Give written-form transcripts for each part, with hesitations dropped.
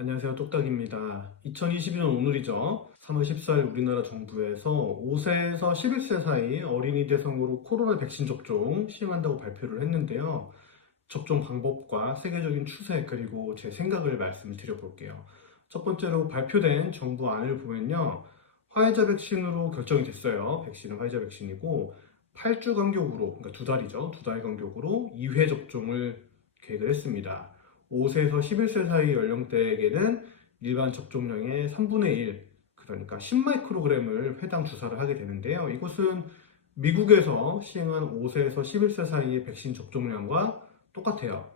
안녕하세요. 똑딱입니다. 2022년 오늘이죠. 3월 14일 우리나라 정부에서 5세에서 11세 사이 어린이 대상으로 코로나 백신 접종 시행한다고 발표를 했는데요. 접종 방법과 세계적인 추세 그리고 제 생각을 말씀드려 볼게요. 첫 번째로 발표된 정부 안을 보면요. 화이자 백신으로 결정이 됐어요. 백신은 화이자 백신이고 8주 간격으로, 그러니까 두 달이죠. 두 달 간격으로 2회 접종을 계획을 했습니다. 5세에서 11세 사이 연령대에게는 일반 접종량의 3분의 1, 그러니까 10마이크로그램을 회당 주사를 하게 되는데요. 이것은 미국에서 시행한 5세에서 11세 사이의 백신 접종량과 똑같아요.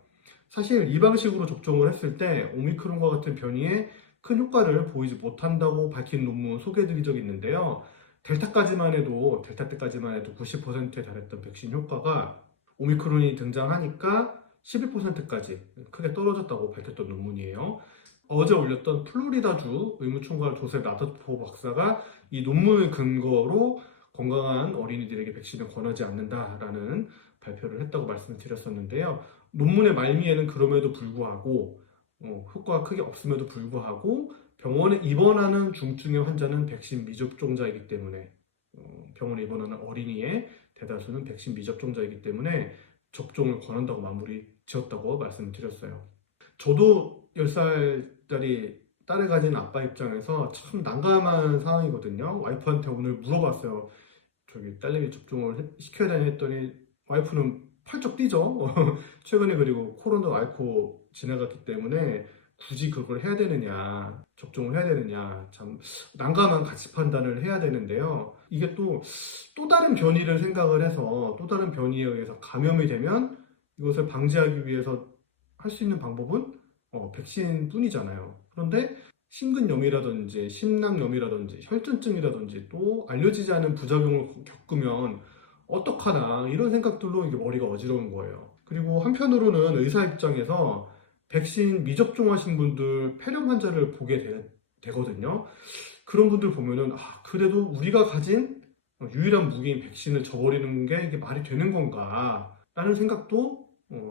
사실 이 방식으로 접종을 했을 때 오미크론과 같은 변이에 큰 효과를 보이지 못한다고 밝힌 논문 소개해드린 적이 있는데요. 델타 때까지만 해도 90%에 달했던 백신 효과가 오미크론이 등장하니까 11%까지 크게 떨어졌다고 밝혔던 논문이에요. 어제 올렸던 플로리다주 의무총괄 조셉 라더포 박사가 이 논문을 근거로 건강한 어린이들에게 백신을 권하지 않는다라는 발표를 했다고 말씀을 드렸었는데요. 논문의 말미에는 그럼에도 불구하고 효과가 크게 없음에도 불구하고 병원에 입원하는 중증의 환자는 백신 미접종자이기 때문에 병원에 입원하는 어린이의 대다수는 백신 미접종자이기 때문에 접종을 권한다고 마무리 지었다고 말씀드렸어요. 저도 10살짜리 딸을 가진 아빠 입장에서 참 난감한 상황이거든요. 와이프한테 오늘 물어봤어요. 저기 딸내미 접종을 시켜야 되냐 했더니 와이프는 펄쩍 뛰죠. 최근에 그리고 코로나 앓고 지나갔기 때문에 굳이 그걸 해야 되느냐, 접종을 해야 되느냐, 참 난감한 가치 판단을 해야 되는데요. 이게 또 다른 변이를 생각을 해서 또 다른 변이에 의해서 감염이 되면 이것을 방지하기 위해서 할 수 있는 방법은 백신 뿐이잖아요. 그런데 심근염이라든지 심낭염이라든지 혈전증이라든지 또 알려지지 않은 부작용을 겪으면 어떡하나 이런 생각들로 이게 머리가 어지러운 거예요. 그리고 한편으로는 의사 입장에서 백신 미접종하신 분들 폐렴 환자를 보게 되거든요. 그런 분들 보면은 그래도 우리가 가진 유일한 무기인 백신을 저버리는 게 이게 말이 되는 건가 라는 생각도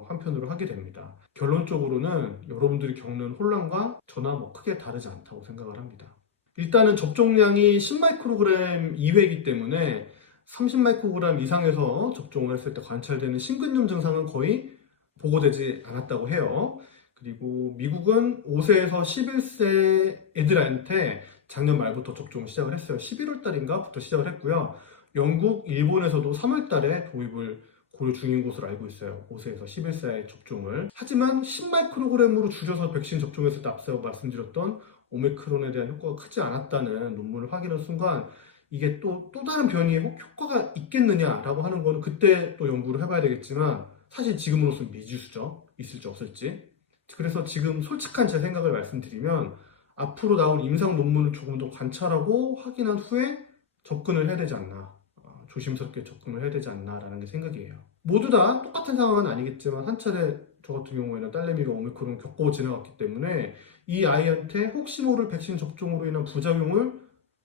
한편으로 하게 됩니다. 결론적으로는 여러분들이 겪는 혼란과 저나 크게 다르지 않다고 생각을 합니다. 일단은 접종량이 10마이크로그램 이외이기 때문에 30마이크로그램 이상에서 접종을 했을 때 관찰되는 심근염 증상은 거의 보고되지 않았다고 해요. 그리고 미국은 5세에서 11세 애들한테 작년 말부터 접종을 시작을 했어요. 11월 달인가부터 시작을 했고요. 영국, 일본에서도 3월 달에 도입을 고려 중인 것으로 알고 있어요. 5세에서 11세 접종을. 하지만 10마이크로그램으로 줄여서 백신 접종했을 때 앞서 말씀드렸던 오미크론에 대한 효과가 크지 않았다는 논문을 확인한 순간 이게 또 다른 변이에 효과가 있겠느냐라고 하는 거는 그때 또 연구를 해봐야 되겠지만 사실 지금으로서는 미지수죠. 있을지 없을지. 그래서 지금 솔직한 제 생각을 말씀드리면 앞으로 나올 임상 논문을 조금 더 관찰하고 확인한 후에 접근을 해야 되지 않나. 조심스럽게 접근을 해야 되지 않나라는 게 생각이에요. 모두 다 똑같은 상황은 아니겠지만 한 차례 저 같은 경우에는 딸내미가 오미크론을 겪고 지나갔기 때문에 이 아이한테 혹시 모를 백신 접종으로 인한 부작용을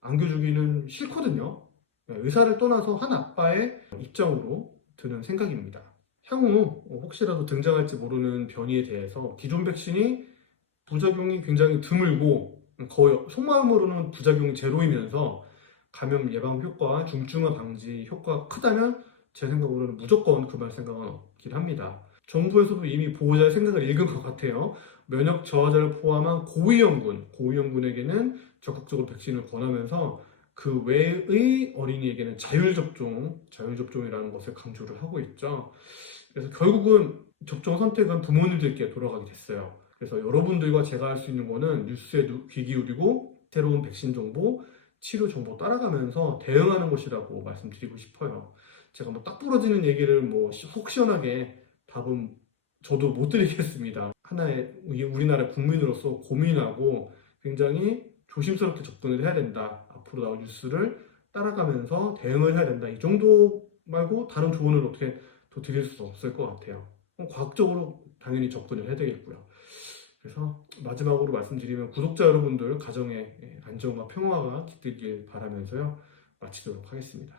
안겨주기는 싫거든요. 의사를 떠나서 한 아빠의 입장으로 드는 생각입니다. 향후 혹시라도 등장할지 모르는 변이에 대해서 기존 백신이 부작용이 굉장히 드물고 거의 속마음으로는 부작용이 제로이면서 감염 예방 효과와 중증화 방지 효과가 크다면 제 생각으로는 무조건 금할 생각은 없긴 합니다. 정부에서도 이미 보호자의 생각을 읽은 것 같아요. 면역 저하자를 포함한 고위험군에게는 적극적으로 백신을 권하면서 그 외의 어린이에게는 자율접종이라는 것을 강조를 하고 있죠. 그래서 결국은 접종 선택은 부모님들께 돌아가게 됐어요. 그래서 여러분들과 제가 할 수 있는 거는 뉴스에 귀 기울이고 새로운 백신 정보, 치료 정보 따라가면서 대응하는 것이라고 말씀드리고 싶어요. 제가 딱 부러지는 얘기를 속 시원하게 답은 저도 못 드리겠습니다. 하나의 우리나라 국민으로서 고민하고 굉장히 조심스럽게 접근을 해야 된다. 앞으로 나올 뉴스를 따라가면서 대응을 해야 된다. 이 정도 말고 다른 조언을 어떻게 더 드릴 수 없을 것 같아요. 과학적으로 당연히 접근을 해야 되겠고요. 그래서 마지막으로 말씀드리면 구독자 여러분들 가정의 안정과 평화가 깃들길 바라면서요. 마치도록 하겠습니다.